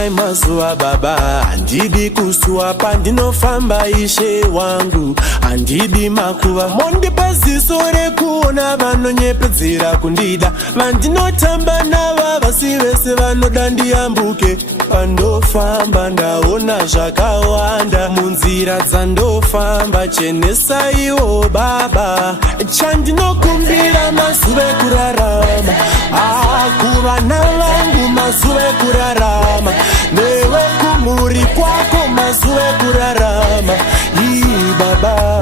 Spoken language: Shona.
Handidai mazuva baba, handidi kusua pandinofamba ishe wangu, handidi makuva. Mondipa ziso rekuona vanonyepedzera kundida, vandinotamba nava vasi vese vanoda ndiyambuke. Pandofamba ndaona zvakawanda, munzira dzandofamba chenesaiwo baba. Chandinokumbira mazuva ekurarama, kuvana vangu mazuva ekurarama, newe kumhuri kwako mazuva ekurarama. Baba